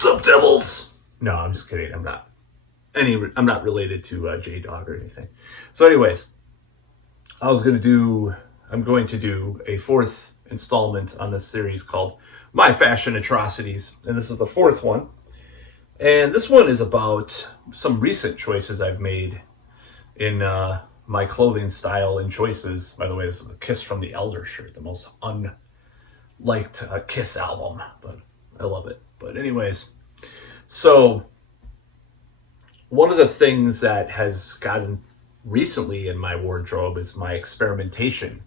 Sup, devils? No, I'm just kidding. I'm not related to J-Dog or anything. So anyways, I'm going to do a fourth installment on this series called My Fashion Atrocities. And this is the fourth one. And this one is about some recent choices I've made in my clothing style and choices. By the way, this is the Kiss from the Elder shirt, the most unliked Kiss album, but I love it. But anyways, so one of the things that has gotten recently in my wardrobe is my experimentation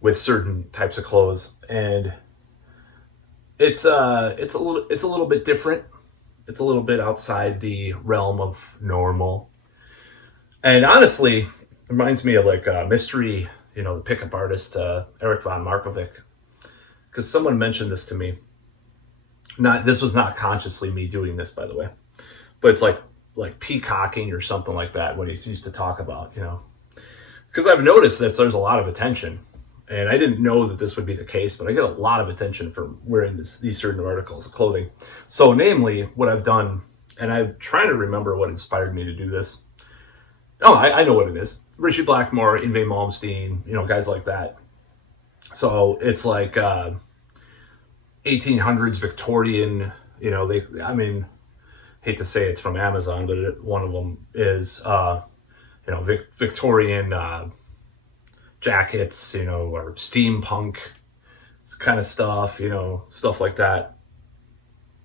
with certain types of clothes, and it's a little bit different. It's a little bit outside the realm of normal, and honestly, it reminds me of like Mystery, the pickup artist Eric von Markovic, because someone mentioned this to me. This was not consciously me doing this, by the way, but it's like peacocking or something like that. What he used to talk about, because I've noticed that there's a lot of attention. And I didn't know that this would be the case, but I get a lot of attention for wearing these certain articles of clothing. So namely, what I've done, and I'm trying to remember what inspired me to do this. Oh, I know what it is. Richie Blackmore, Yngwie Malmsteen, guys like that. So it's like 1800s Victorian, hate to say it's from Amazon, but one of them is, Victorian jackets, or steampunk kind of stuff, stuff like that.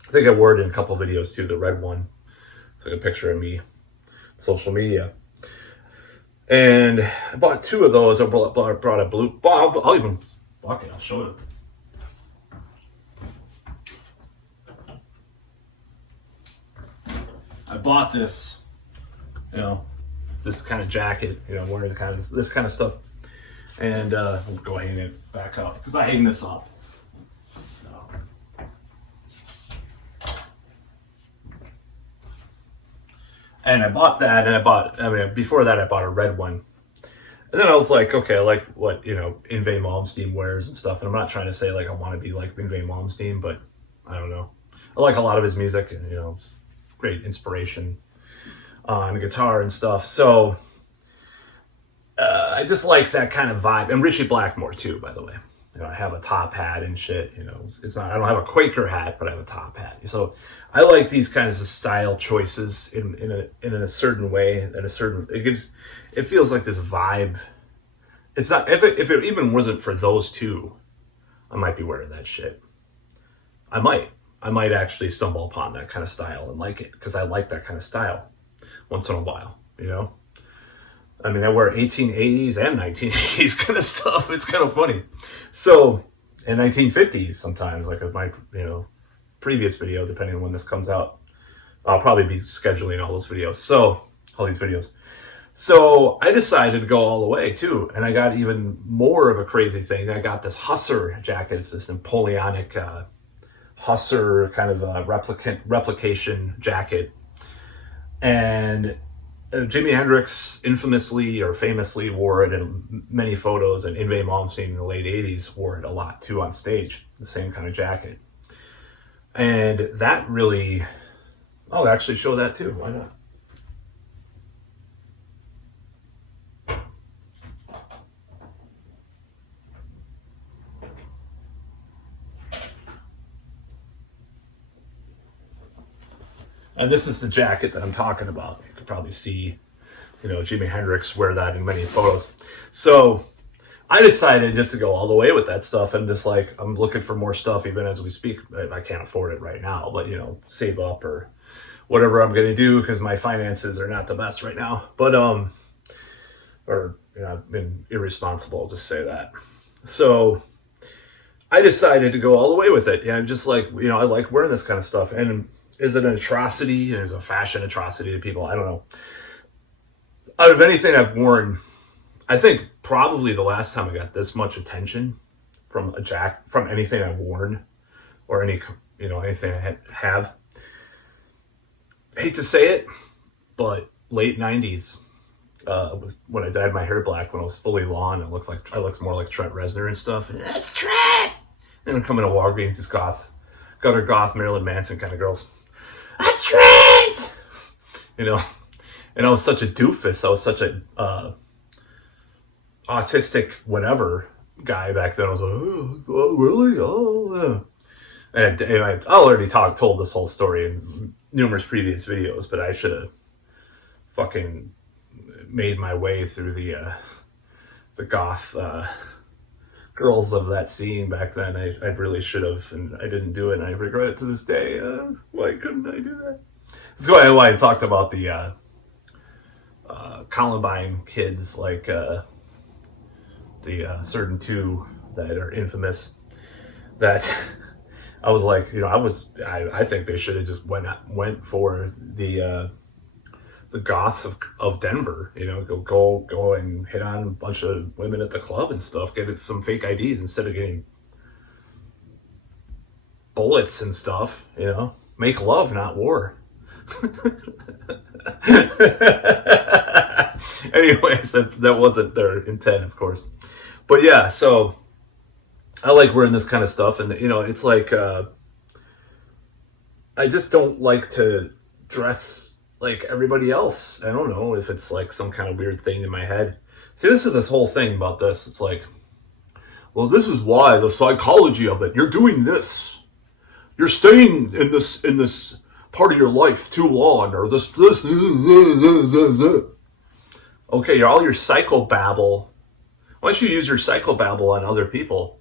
I think I wore it in a couple of videos too, the red one. It's like a picture of me, social media. And I bought two of those. I brought a blue, I'll show it. I bought this, this kind of jacket, wearing this kind of stuff. And we'll go hang it back up because I hang this up. And I bought that, and before that I bought a red one. And then I was like, okay, I like what, Yngwie Malmsteen wears and stuff. And I'm not trying to say like I want to be like Yngwie Malmsteen, but I don't know. I like a lot of his music, and it's great inspiration on guitar and stuff. So I just like that kind of vibe. And Richie Blackmore too, by the way. I have a top hat and shit. I don't have a Quaker hat, but I have a top hat. So I like these kinds of style choices in a certain way. It feels like this vibe. It's not, if it even wasn't for those two, I might be wearing that shit. I might actually stumble upon that kind of style and like it, because I like that kind of style once in a while, I wear 1880s and 1980s kind of stuff. It's kind of funny. So, and 1950s sometimes, like with my, previous video, depending on when this comes out. I'll probably be scheduling all these videos. So I decided to go all the way too. And I got even more of a crazy thing. I got this Hussar jacket. It's this Napoleonic Hussar kind of replication jacket. And Jimi Hendrix infamously or famously wore it in many photos, and Yngwie Malmsteen in the late 80s wore it a lot too on stage, the same kind of jacket. And that really, I'll actually show that too, why not? And this is the jacket that I'm talking about. You could probably see, Jimi Hendrix wear that in many photos. So I decided just to go all the way with that stuff, and just like, I'm looking for more stuff even as we speak. I can't afford it right now, but save up or whatever I'm going to do, because my finances are not the best right now. But, I've been irresponsible, I'll just say that. So I decided to go all the way with it. I'm just like, I like wearing this kind of stuff. And is it an atrocity? Is it a fashion atrocity to people? I don't know. Out of anything I've worn, I think probably the last time I got this much attention from anything I've worn, or anything I have. I hate to say it, but late 90s, when I dyed my hair black when I was fully blonde, I looked more like Trent Reznor and stuff. And that's Trent! And I'm coming to Walgreens, this goth gutter goth Marilyn Manson kind of girls. I'm straight, you know. And I was such a doofus. I was such a autistic whatever guy back then. I was like, oh really? Oh, yeah. And I already told this whole story in numerous previous videos, but I should have fucking made my way through the goth girls of that scene back then. I really should have, and I didn't do it, and I regret it to this day. Why couldn't I do that? That's why I talked about the Columbine kids, like the certain two that are infamous. That I was like, you know, I think they should have just went for the goths of Denver, you know, go and hit on a bunch of women at the club and stuff, get some fake IDs instead of getting bullets and stuff, you know, make love, not war. Anyways, that wasn't their intent, of course. But yeah, so I like wearing this kind of stuff, and you know, it's like I just don't like to dress like everybody else. I don't know if it's like some kind of weird thing in my head. See, this is this whole thing about this. It's like, well, this is why the psychology of it. You're doing this. You're staying in this part of your life too long, or this. Okay, all your psychobabble. Why don't you use your psychobabble on other people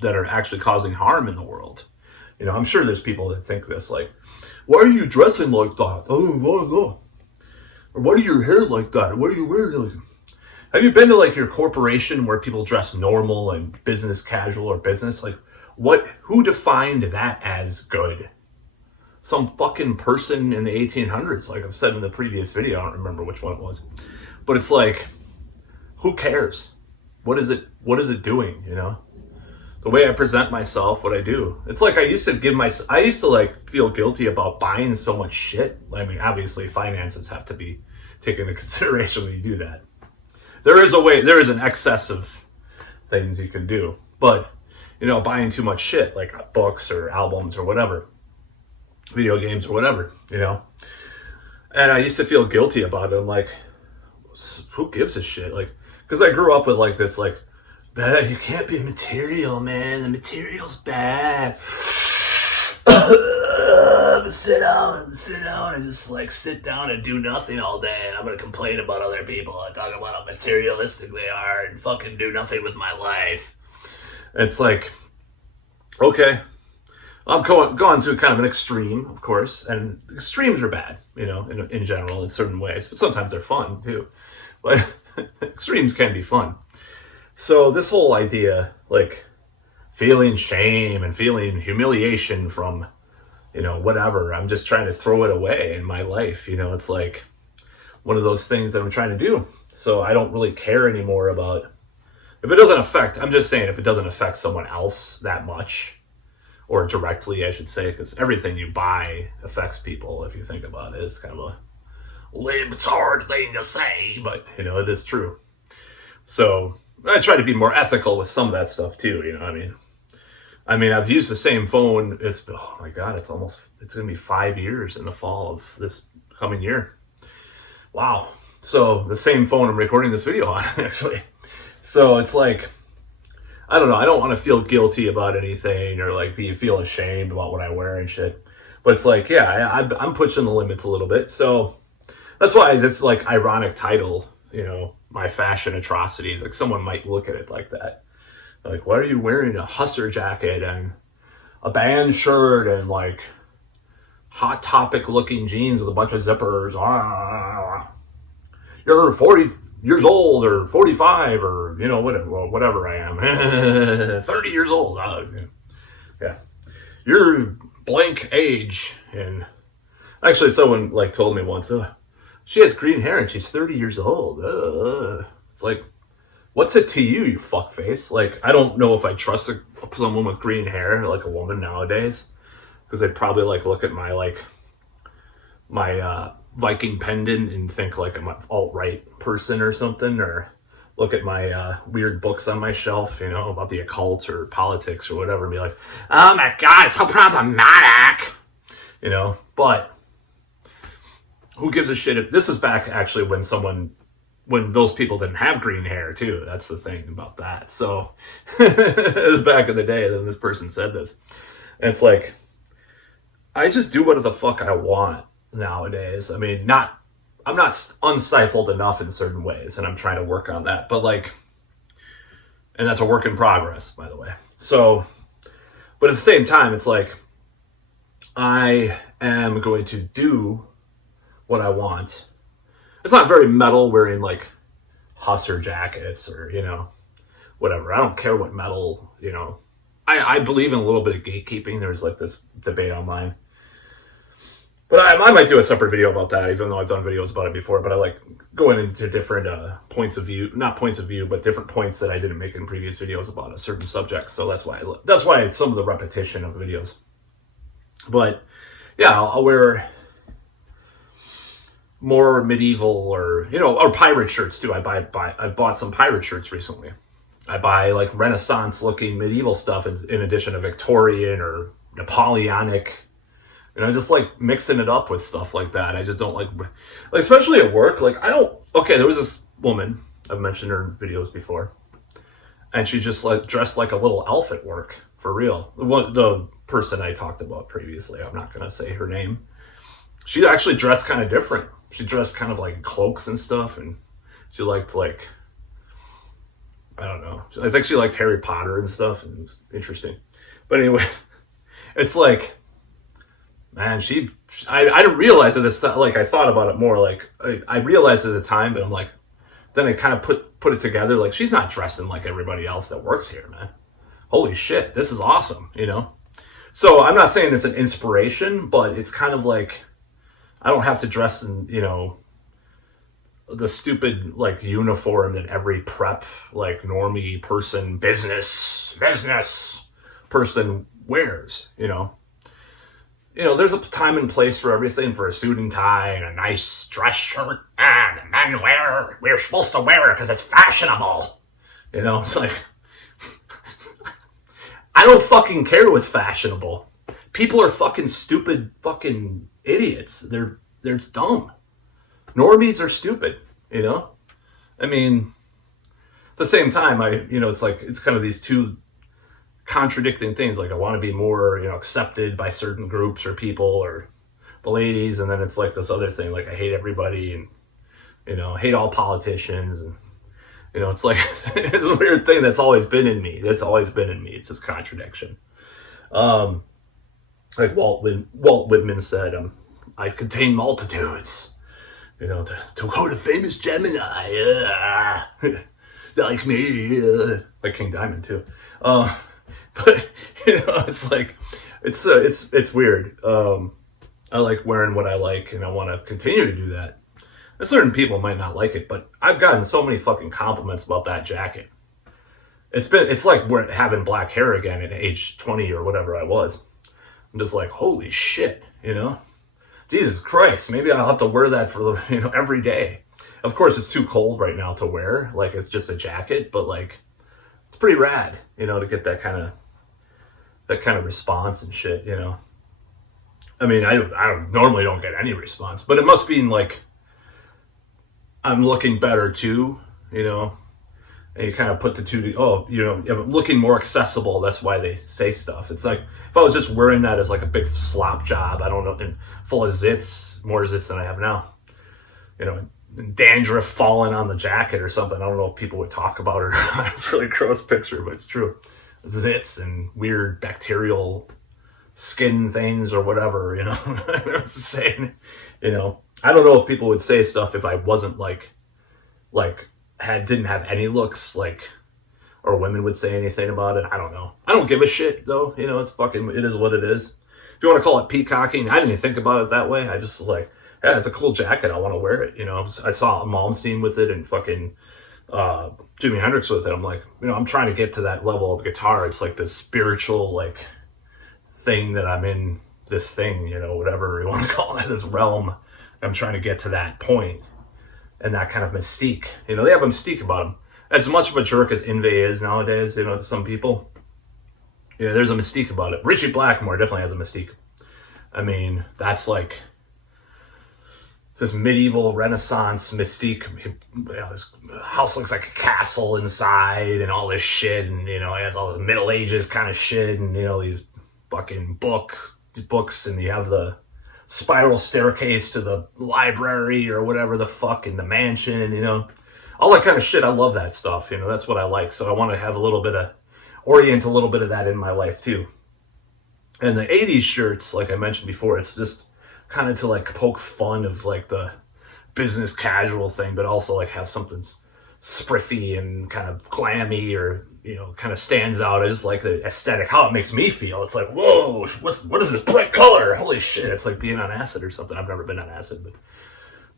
that are actually causing harm in the world? You know, I'm sure there's people that think this, like, why are you dressing like that? Oh. Or why do your hair like that? What are you wearing? Have you been to like your corporation where people dress normal and business casual or business? Like, who defined that as good? Some fucking person in the 1800s, like I've said in the previous video. I don't remember which one it was. But it's like, who cares? What is it doing, you know? The way I present myself, what I do. It's like I used to like feel guilty about buying so much shit. I mean, obviously finances have to be taken into consideration when you do that. There is an excess of things you can do. But, you know, buying too much shit, like books or albums or whatever, video games or whatever, you know? And I used to feel guilty about it. I'm like, who gives a shit? Like, because I grew up with like this, like, you can't be material, man. The material's bad. Sit down, and just like sit down and do nothing all day. And I'm gonna complain about other people and talk about how materialistic they are and fucking do nothing with my life. It's like, okay, I'm going to kind of an extreme, of course, and extremes are bad, you know, in general, in certain ways, but sometimes they're fun too. But extremes can be fun. So this whole idea, like feeling shame and feeling humiliation from, you know, whatever, I'm just trying to throw it away in my life. You know, it's like one of those things that I'm trying to do. So I don't really care anymore about, if it doesn't affect, I'm just saying if it doesn't affect someone else that much, or directly, I should say, because everything you buy affects people. If you think about it, it's kind of a libtard thing to say, but you know, it is true. So I try to be more ethical with some of that stuff too, you know what I mean, I've used the same phone. Oh my God, it's going to be 5 years in the fall of this coming year. Wow. So the same phone I'm recording this video on, actually. So it's like, I don't know. I don't want to feel guilty about anything or like feel ashamed about what I wear and shit. But it's like, yeah, I'm pushing the limits a little bit. So that's why it's like ironic title, you know, My Fashion Atrocities. Like someone might look at it like that. Like, why are you wearing a Hussar jacket and a band shirt and like Hot Topic looking jeans with a bunch of zippers? You're 40 years old or 45 or, you know, whatever I am. 30 years old. Yeah. You're blank age. And actually someone like told me once, she has green hair and she's 30 years old. It's like, what's it to you, you fuckface? Like, I don't know if I trust someone with green hair, like a woman nowadays, because they'd probably like look at my Viking pendant and think like I'm an alt-right person or something, or look at my weird books on my shelf, you know, about the occult or politics or whatever, and be like, oh my God, it's so problematic, you know. But who gives a shit if this is back actually when those people didn't have green hair too. That's the thing about that. So it was back in the day that this person said this. And it's like, I just do whatever the fuck I want nowadays. I mean, I'm not unstifled enough in certain ways, and I'm trying to work on that. But like, and that's a work in progress, by the way. So, but at the same time, it's like, I am going to do what I want. It's not very metal wearing like Hussar jackets or, you know, whatever. I don't care what metal, you know. I believe in a little bit of gatekeeping. There's like this debate online. But I might do a separate video about that, even though I've done videos about it before. But I like going into different points of view, not points of view, but different points that I didn't make in previous videos about a certain subject. So that's why it's some of the repetition of videos. But yeah, I'll wear more medieval or, you know, or pirate shirts too. I bought some pirate shirts recently. I buy like Renaissance looking medieval stuff in addition to Victorian or Napoleonic. And I just like mixing it up with stuff like that. I just don't like especially at work. Like there was this woman, I've mentioned her in videos before, and she just like dressed like a little elf at work, for real. The person I talked about previously, I'm not going to say her name. She actually dressed kind of different. She dressed kind of like cloaks and stuff, and she liked like, I don't know. I think she liked Harry Potter and stuff, and it was interesting. But anyway, it's like, man, I didn't realize at this time, like I thought about it more, like I realized at the time, but I'm like, then I kind of put it together, like she's not dressing like everybody else that works here, man. Holy shit, this is awesome, you know? So I'm not saying it's an inspiration, but it's kind of like, I don't have to dress in, you know, the stupid like uniform that every prep like normie person, business person wears, you know. You know, there's a time and place for everything, for a suit and tie and a nice dress shirt. The men we're supposed to wear it because it's fashionable. You know, it's like, I don't fucking care what's fashionable. People are fucking stupid fucking idiots. They're dumb. Normies are stupid, you know? I mean, at the same time, it's like, it's kind of these two contradicting things. Like, I want to be more, you know, accepted by certain groups or people or the ladies, and then it's like this other thing, like I hate everybody and, you know, hate all politicians, and, you know, it's like, it's a weird thing that's always been in me. It's this contradiction. Like Walt Whitman said, I contain multitudes. You know, to quote a famous Gemini, like me, like King Diamond too. But you know, it's like, it's weird. I like wearing what I like, and I want to continue to do that. And certain people might not like it, but I've gotten so many fucking compliments about that jacket. It's like we're having black hair again at age 20 or whatever I was. I'm just like, holy shit, you know? Jesus Christ, maybe I'll have to wear that for every day. Of course, it's too cold right now to wear. Like, it's just a jacket, but like, it's pretty rad, you know, to get that kind of response and shit, you know. I mean, I normally don't get any response, but it must be like I'm looking better too, you know. And you kind of put the two, I'm looking more accessible. That's why they say stuff. It's like, if I was just wearing that as like a big slop job, I don't know, and full of zits, more zits than I have now, you know, and dandruff falling on the jacket or something. I don't know if people would talk about it or not. It's a really gross picture, but it's true. Zits and weird bacterial skin things or whatever, you know. I was saying, you know, I don't know if people would say stuff if I wasn't didn't have any looks, like, or women would say anything about it. I don't know. I don't give a shit though. You know, it is what it is. If you want to call it peacocking, I didn't even think about it that way. I just was like, yeah, it's a cool jacket. I want to wear it. You know, I saw Malmsteen with it and fucking Jimi Hendrix with it. I'm like, you know, I'm trying to get to that level of guitar. It's like this spiritual, like, thing that I'm in, this thing, you know, whatever you want to call it, this realm. I'm trying to get to that point and that kind of mystique. You know, they have a mystique about them. as much of a jerk as Inve is nowadays, you know, to some people. Yeah, there's a mystique about it. Richie Blackmore definitely has a mystique. I mean, that's like this medieval Renaissance mystique. You know, his house looks like a castle inside and all this shit, and you know, it has all the Middle Ages kind of shit, and you know, these fucking books, and you have the spiral staircase to the library or whatever the fuck in the mansion, you know, all that kind of shit. I love that stuff, you know, that's what I like. So I want to have orient a little bit of that in my life too. And the 80s shirts, like I mentioned before, it's just kind of to like poke fun of like the business casual thing, but also like have something spriffy and kind of glammy, or you know, kind of stands out. I just like the aesthetic, how it makes me feel. It's like, whoa, what is this bright color? Holy shit! It's like being on acid or something. I've never been on acid, but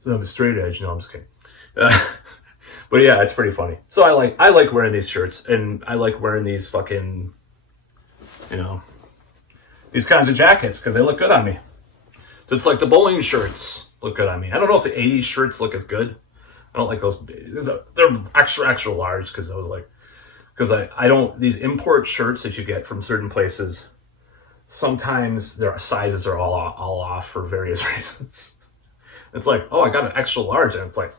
so I'm a straight edge. No, I'm just kidding. But yeah, it's pretty funny. So I like wearing these shirts, and I like wearing these fucking, you know, these kinds of jackets because they look good on me. Just like the bowling shirts look good on me. I don't know if the 80s shirts look as good. I don't like those. They're extra large because I don't, these import shirts that you get from certain places, sometimes their sizes are all off for various reasons. It's like, oh, I got an extra large, and it's like,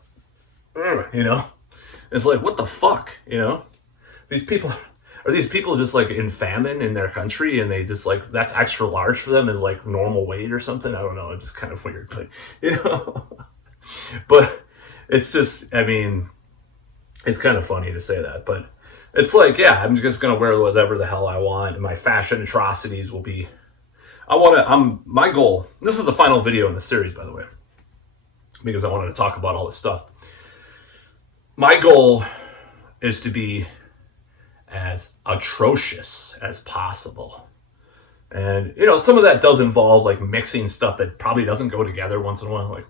you know, it's like, what the fuck, you know? These people just like in famine in their country, and they just like, that's extra large for them is like normal weight or something. I don't know. It's just kind of weird, but you know, but it's just, I mean, it's kind of funny to say that, but it's like, yeah, I'm just going to wear whatever the hell I want. And my fashion atrocities will be, my goal, this is the final video in the series, by the way, because I wanted to talk about all this stuff. My goal is to be as atrocious as possible. And, you know, some of that does involve like mixing stuff that probably doesn't go together once in a while. Like,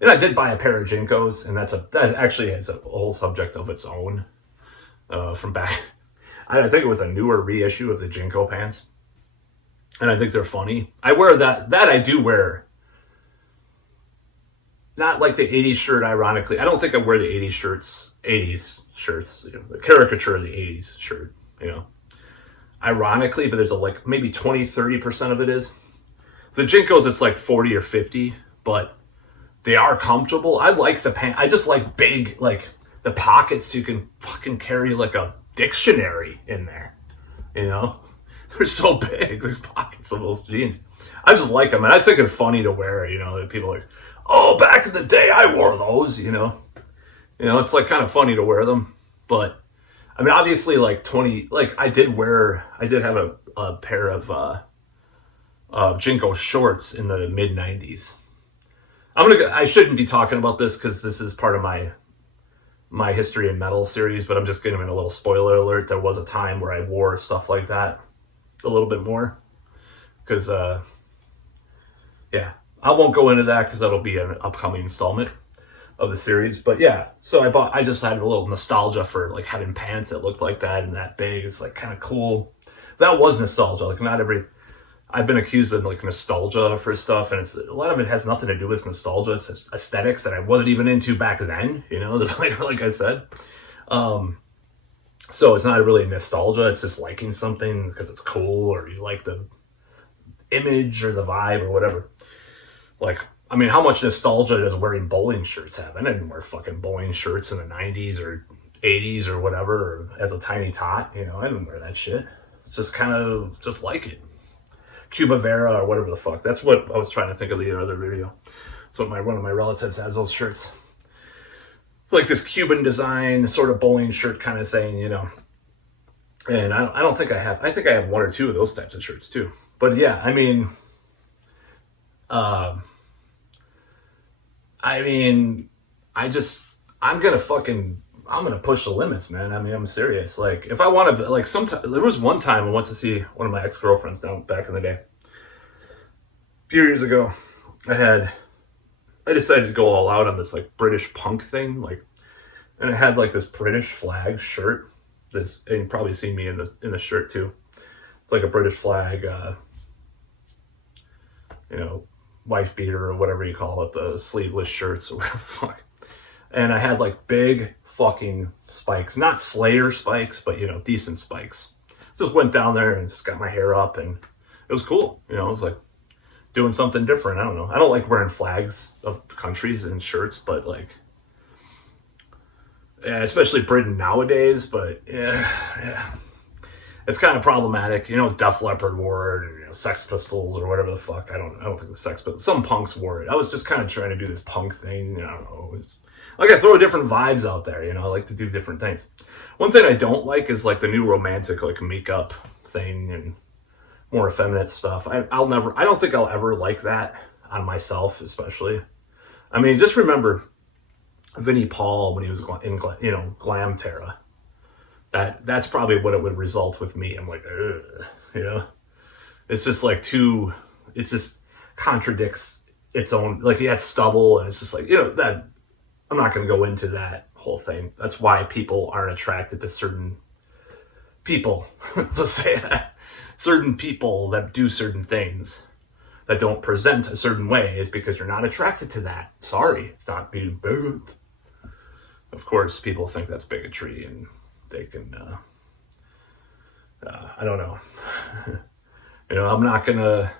and I did buy a pair of Jinkos, and that actually is a whole subject of its own. From back, I think it was a newer reissue of the Jinko pants, and I think they're funny. I wear that I do wear, not like the 80s shirt, ironically. I don't think I wear the 80s shirts, you know, the caricature of the 80s shirt, you know, ironically, but there's like maybe 20-30% of it is. The Jinkos, it's like 40 or 50, but they are comfortable. I like the pants. I just like big, like, the pockets, you can fucking carry like a dictionary in there, you know? They're so big, the pockets of those jeans. I just like them, and I think it's funny to wear, you know, people are like, oh, back in the day I wore those, you know? You know, it's like kind of funny to wear them, but I mean, obviously like I did have a pair of Jinko shorts in the mid 90s. I shouldn't be talking about this because this is part of my history in metal series, but I'm just giving a little spoiler alert. There was a time where I wore stuff like that a little bit more because yeah, I won't go into that because that'll be an upcoming installment of the series. But yeah, so I just had a little nostalgia for like having pants that looked like that and that big. It's like kind of cool. That was nostalgia. Like I've been accused of like nostalgia for stuff, and a lot of it has nothing to do with nostalgia. It's just aesthetics that I wasn't even into back then, you know, just like I said. So it's not really nostalgia. It's just liking something because it's cool, or you like the image or the vibe or whatever. Like, I mean, how much nostalgia does wearing bowling shirts have? I didn't wear fucking bowling shirts in the 90s or 80s or whatever, or as a tiny tot, you know, I didn't wear that shit. It's just kind of just like it. Cuba Vera or whatever the fuck. That's what I was trying to think of the other video. So one of my relatives has those shirts. Like this Cuban design, sort of bowling shirt kind of thing, you know. And I don't think I have. I think I have one or two of those types of shirts too. But yeah, I mean, I'm gonna push the limits, man. I mean, I'm serious. Like, if I want to, like, there was one time I went to see one of my ex-girlfriends back in the day. A few years ago, I decided to go all out on this, like, British punk thing, like, and it had, like, this British flag shirt. And you've probably seen me in the shirt, too. It's like a British flag, you know, wife beater or whatever you call it, the sleeveless shirts or whatever the fuck. And I had, like, big fucking spikes. Not Slayer spikes, but, decent spikes. Just went down there and just got my hair up, and it was cool. It was like doing something different. I don't know. I don't like wearing flags of countries and shirts, but like, yeah, especially Britain nowadays, but yeah. It's kind of problematic. Def Leppard wore it, and, Sex Pistols or whatever the fuck. I don't think the Sex Pistols, some punks wore it. I was just kind of trying to do this punk thing. I don't know. It's like I throw different vibes out there. I like to do different things. One thing I don't like is like the new romantic like makeup thing and more effeminate stuff. I don't think I'll ever like that on myself, especially. I mean, just remember Vinnie Paul when he was in Glam Terra. That's probably what it would result with me. I'm like, ugh, it's just like it just contradicts its own, like he had stubble, and it's just like, that I'm not going to go into that whole thing. That's why people aren't attracted to certain people. Let's say that. Certain people that do certain things that don't present a certain way is because you're not attracted to that. Sorry, it's not being bigot. Of course, people think that's bigotry, and they can, I don't know. I'm not gonna,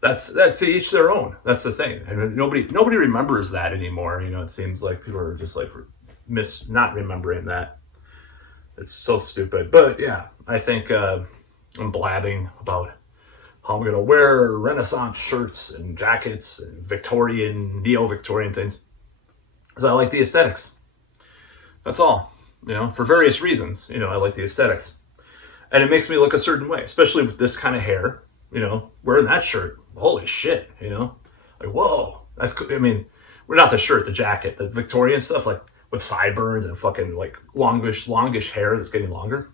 that's to each their own. That's the thing. And nobody remembers that anymore. It seems like people are just like not remembering that. It's so stupid. But yeah, I think I'm blabbing about how I'm gonna wear Renaissance shirts and jackets and Victorian, neo-Victorian things, because I like the aesthetics. That's all. For various reasons. I like the aesthetics. And it makes me look a certain way, especially with this kind of hair, wearing that shirt. Holy shit, like, whoa. That's cool. I mean, we're not the shirt, the jacket, the Victorian stuff, like with sideburns and fucking like longish hair that's getting longer.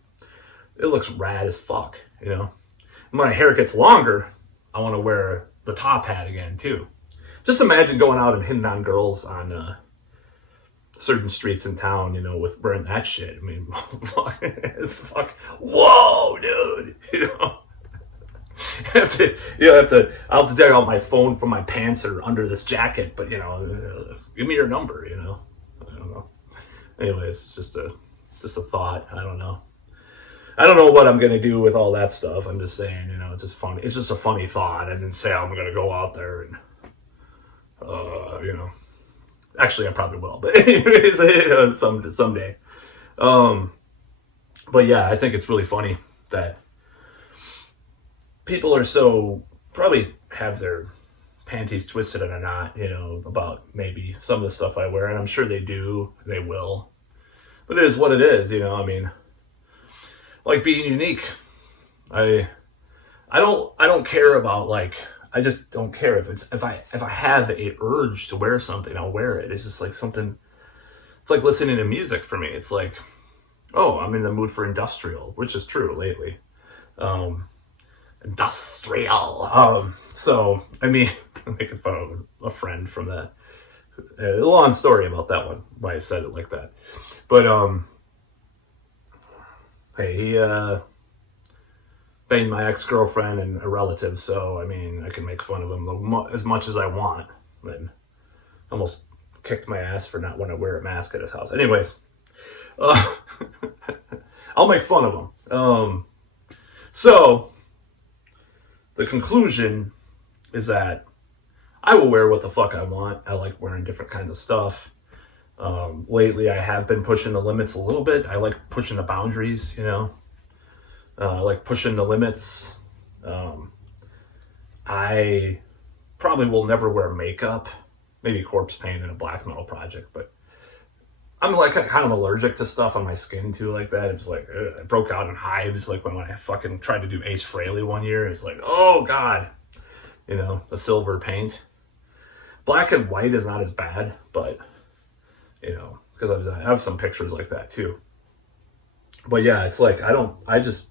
It looks rad as fuck, And when my hair gets longer, I want to wear the top hat again too. Just imagine going out and hitting on girls on certain streets in town, with wearing that shit. I mean, it's fuck. Whoa, dude. I'll have to take out my phone from my pants or under this jacket, but give me your number. I don't know. Anyways, it's just a thought. I don't know. I don't know what I'm gonna do with all that stuff. I'm just saying, it's just funny. It's just a funny thought. I didn't say I'm gonna go out there and, Actually, I probably will, but anyways, someday. But yeah, I think it's really funny that people are so probably have their panties twisted in a knot, about maybe some of the stuff I wear, and I'm sure they do, they will. But it is what it is, I mean, like being unique. I don't care about like. I just don't care if I have a urge to wear something, I'll wear it. It's just like something. It's like listening to music for me. It's like, oh, I'm in the mood for industrial, which is true lately. Industrial. So I mean, I'm making fun of a friend from that. A long story about that one, why I said it like that. But hey, he banged my ex-girlfriend and a relative, so I mean, I can make fun of him as much as I want. And almost kicked my ass for not wanting to wear a mask at his house. Anyways, I'll make fun of him. So the conclusion is that I will wear what the fuck I want. I like wearing different kinds of stuff. Lately, I have been pushing the limits a little bit. I like pushing the boundaries, I like pushing the limits. I probably will never wear makeup, maybe corpse paint in a black metal project, but I'm like kind of allergic to stuff on my skin too, like that. It was like, I broke out in hives, like when I fucking tried to do Ace Frehley one year. It's like, oh God, the silver paint. Black and white is not as bad, but, because I have some pictures like that too. But yeah, it's like, I just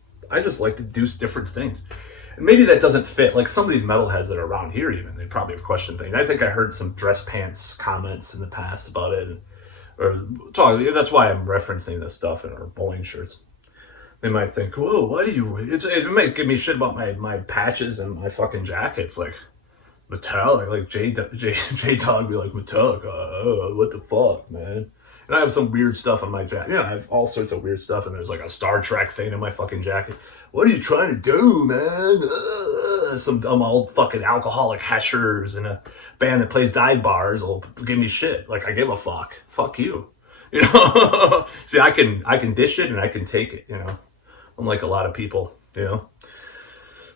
like to do different things. And maybe that doesn't fit, like some of these metalheads that are around here even, they probably have questioned things. I think I heard some dress pants comments in the past about it, that's why I'm referencing this stuff in our bowling shirts. They might think, whoa, why do you, it might give me shit about my patches and my fucking jackets, like metallic, like J-Dog be like, Metallica, what the fuck, man? And I have some weird stuff on my jacket. I have all sorts of weird stuff, and there's like a Star Trek thing in my fucking jacket. What are you trying to do, man? Some dumb old fucking alcoholic heshers in a band that plays dive bars will give me shit. Like, I give a fuck. Fuck you. See, I can dish it and I can take it, unlike a lot of people,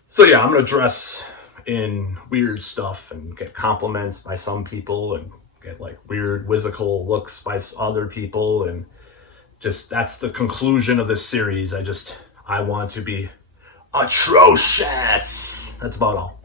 So yeah, I'm gonna dress in weird stuff and get compliments by some people and get like weird whimsical looks by other people, and just that's the conclusion of this series. I want to be atrocious. That's about all.